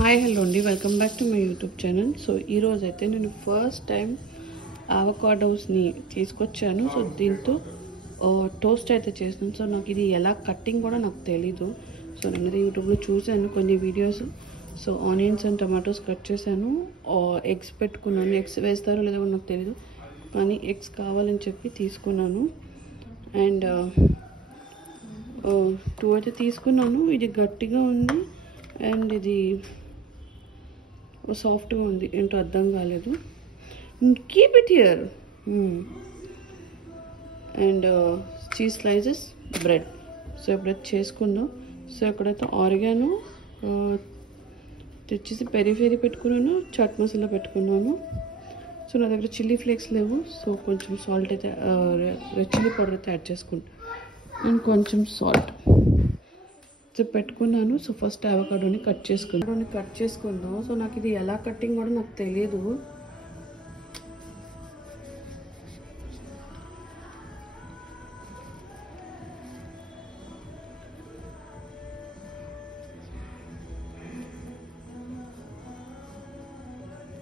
Hi hello అండి, welcome back to my YouTube channel. So ఈరోజు అయితే నేను ఫస్ట్ టైం అవకాడోస్ని తీసుకొచ్చాను. సో దీంతో టోస్ట్ అయితే చేసినాను. సో నాకు ఇది ఎలా కట్టింగ్ కూడా నాకు తెలీదు. సో నేను యూట్యూబ్లో చూశాను కొన్ని videos. So onions and tomatoes cut చేశాను, ఎగ్స్ పెట్టుకున్నాను. ఎగ్స్ వేస్తారో లేదో నాకు తెలీదు, కానీ ఎగ్స్ కావాలని చెప్పి తీసుకున్నాను. అండ్ 2 అయితే తీసుకున్నాను. ఇది గట్టిగా ఉంది అండ్ ఇది సాఫ్ట్గా ఉంది, ఏంటో అర్థం కాలేదు. Keep it here. And cheese slices, bread. So ఇప్పుడైతే చేసుకుందాం. సో ఇక్కడైతే ఆరిగానో తెచ్చేసి పెరి పెట్టుకున్నాను, చాట్ మసాలా పెట్టుకున్నాను. సో నా దగ్గర చిల్లీ ఫ్లేక్స్ లేవు, సో కొంచెం సాల్ట్ అయితే రెడ్ చిల్లీ పౌడర్ అయితే యాడ్ చేసుకుంటాను అండ్ కొంచెం సాల్ట్ పెట్టుకున్నాను. సో ఫస్ట్ అవకాడోని కట్ చేసుకుందాం. సో నాకు ఇది ఎలా కట్టింగ్ కూడా నాకు తెలియదు.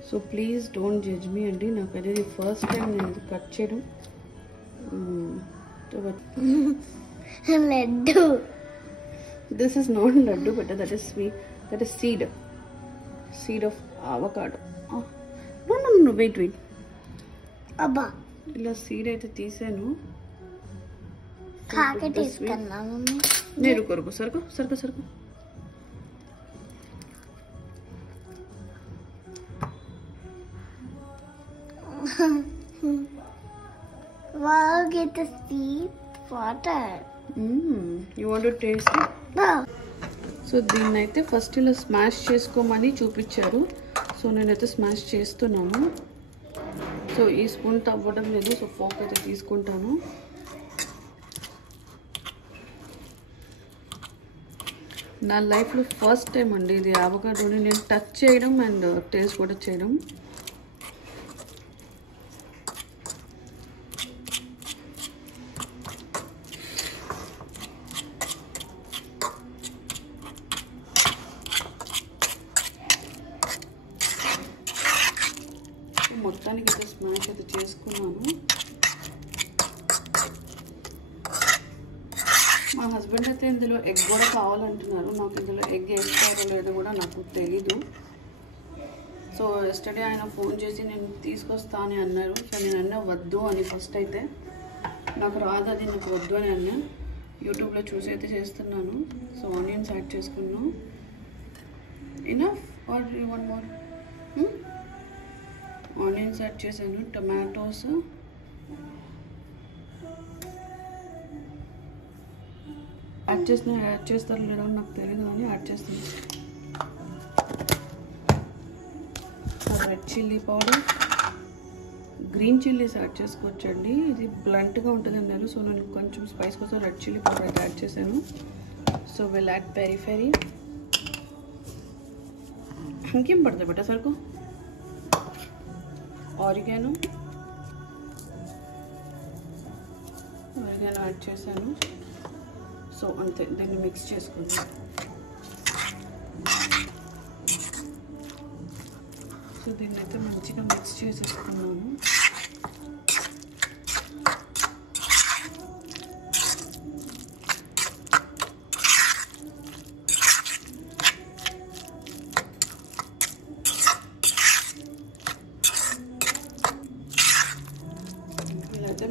So please don't judge me అండి, నాకైతే ఇది ఫస్ట్ టైం నేను ఇది కట్ చేయడం. Laddu. This is not laddu, but that is sweet. That is seed of avocado. Oh. No, wait. అబ్బా, ఇలా సీడ్ అయితే తీసాను. కాకి తీసుకున్నా మమ్మీ. నేను కొరకు సరుకు. Wow, get the seed water. You want to taste it? So దీన్ని అయితే ఫస్ట్ ఇలా స్మాష్ చేసుకోమని చూపించారు. సో నేనైతే స్మాష్ చేస్తున్నాను. సో ఈ స్పూన్ అవ్వడం లేదు, సో ఫోక్ అయితే తీసుకుంటాను. నా లైఫ్లో ఫస్ట్ టైం అండి ఇది అవకాడోని నేను టచ్ చేయడం అండ్ టేస్ట్ కూడా చేయడం. మొత్తానికి అయితే స్మాష్ అయితే చేసుకున్నాను. మా హస్బెండ్ అయితే ఇందులో ఎగ్ కూడా కావాలంటున్నారు. నాకు ఇందులో ఎగ్ వేస్తారో లేదో కూడా నాకు తెలీదు. సో ఎస్టర్డే ఆయన ఫోన్ చేసి నేను తీసుకొస్తా అని అన్నారు. సో నేను అన్నా వద్దు అని, ఫస్ట్ అయితే నాకు రాదు అది, నాకు వద్దు అని అన్నా. యూట్యూబ్లో చూసి అయితే చేస్తున్నాను. సో ఆనియన్స్ యాడ్ చేసుకున్నాను. Enough are you want more? Onions add చేశాను, టమాటోస్, యాడ్ చేస్తారో లేదో నాకు తెలియదు కానీ యాడ్ చేస్తాను. Red chilli powder, green chillies add చేసుకోవచ్చండి. ఇది బ్లంట్గా ఉంటుంది అన్నారు. సో నేను కొంచెం స్పైస్ కోసం రెడ్ చిల్లీ పౌడర్ అయితే యాడ్ చేశాను. So will add peri. ఇంకేం పడుతుంది బెట్ట సరుకు? ఆరిగానో యాడ్ చేశాను. సో అంతే, దీన్ని మిక్స్ చేసుకుందాం. సో దీన్ని అయితే మంచిగా మిక్స్ చేసేసుకున్నాను.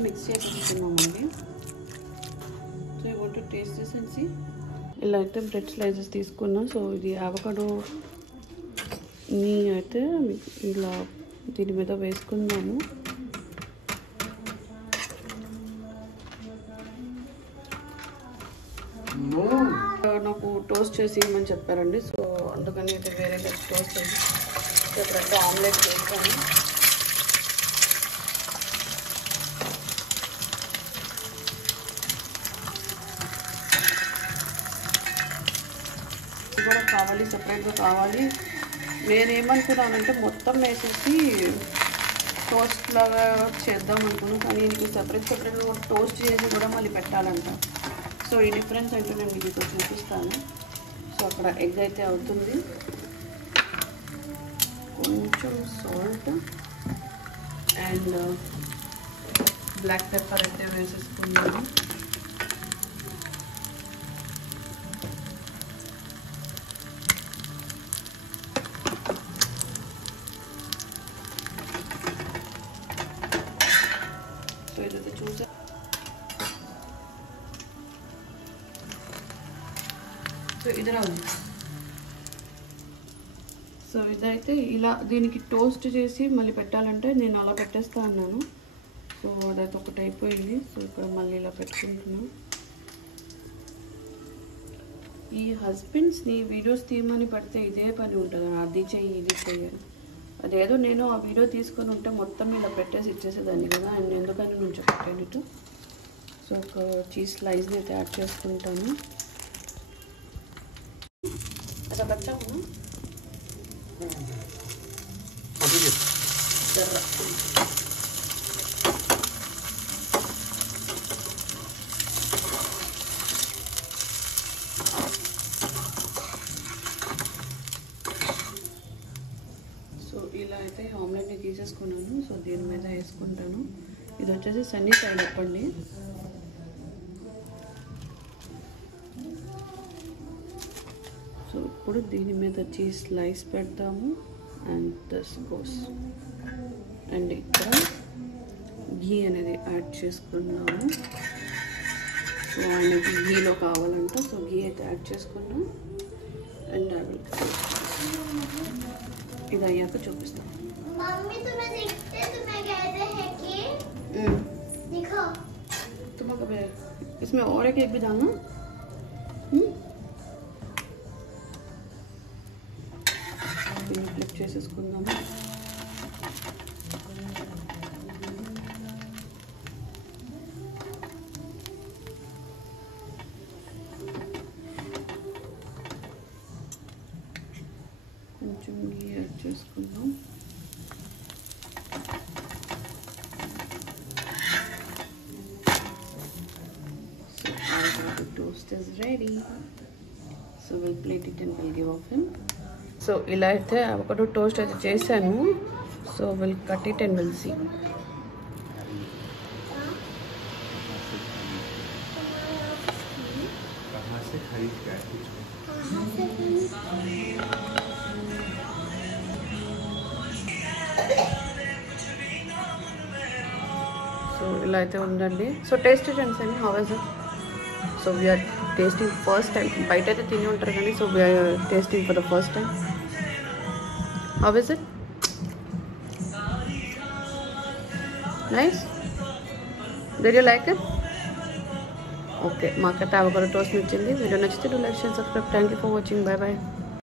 మిక్స్ చేసుకుంటున్నామండి. So I want to taste this and see. ఇలా అయితే బ్రెడ్ స్లైసెస్ తీసుకున్నాం. సో ఇది అవకాడోని అయితే ఇలా దీని మీద వేసుకున్నాము. నాకు టోస్ట్ చేసి ఇవ్వమని చెప్పారండి. సో అందుకని అయితే వేరే టోస్ట్ చేసి ఎప్పుడైతే ఆమ్లెట్ చేస్తాను. కూడా కావాలి, సపరేట్గా కావాలి. నేనేమనుకున్నానంటే మొత్తం వేసేసి టోస్ట్ లాగా చేద్దాం అనుకున్నాను, కానీ ఇంటికి సపరేట్గా టోస్ట్ చేసి కూడా మళ్ళీ పెట్టాలంట. సో ఈ డిఫరెన్స్ అయితే నేను మీకు చూపిస్తాను. సో అక్కడ ఎగ్ అయితే అవుతుంది. కొంచెం సాల్ట్ అండ్ బ్లాక్ పెప్పర్ అయితే వేసేసుకున్నాను. సో ఇదైతే చూసా. సో ఇది రాదు. సో ఇదైతే ఇలా దీనికి టోస్ట్ చేసి మళ్ళీ పెట్టాలంటే నేను అలా పెట్టేస్తా అన్నాను. సో అదైతే ఒకటి అయిపోయింది. సో ఇక్కడ మళ్ళీ ఇలా పెట్టుకుంటున్నాను. ఈ హస్బెండ్స్ని వీడియోస్ తీయమని పడితే ఇదే పని ఉంటుంది, అది చెయ్యి ఇది చెయ్యని. అదేదో నేను ఆ వీడియో తీసుకొని ఉంటే మొత్తం ఇలా పెట్టేసి ఇచ్చేసేదాన్ని కదా, అండ్ ఎందుకని నేను చెప్పాను ఇటు. సో ఒక చీజ్ స్లైస్ని అయితే యాడ్ చేసుకుంటాను. అలా పెట్టాము సో ఇలా అయితే ఆమ్లెట్ని తీసేసుకున్నాను. సో దీని మీద వేసుకుంటాను. ఇది వచ్చేసి సన్నీ సైడ్ అప్ అండి. సో ఇప్పుడు దీని మీద చీజ్ స్లైస్ పెడతాము అండ్ దిస్ గోస్. అండ్ ఇక్కడ ఘీ అనేది యాడ్ చేసుకున్నాము. సో ఆయనకి ఘీలో కావాలంట. సో ఘీ అయితే యాడ్ చేసుకున్నాం. అండ్ అవి ఇది అయ్యాక చూపిస్తాం. तुम्हें इसमें और एक भी डालना. ఫ్లిప్ చేసేసుకుందాము. కొంచెం ఘీ యాడ్ చేసుకుందాం. So our toast is ready. So we'll plate it and we'll give off him. So ఇలా అయితే అవకాడో టోస్ట్ అయితే చేశాను. So will cut it and will see. So ఇలా అయితే ఉందండి. సో టేస్ట్ చేయండి అండి, how is it? So we're tasting first time. బయట అయితే తిని ఉంటారు కానీ so we're tasting for the first time. How is it? Nice. Did you like it? Okay, మాకైతే అవకాడో టోస్ట్ నచ్చింది. వీడియో నచ్చితే do like, share, subscribe. Thank you for watching. Bye bye.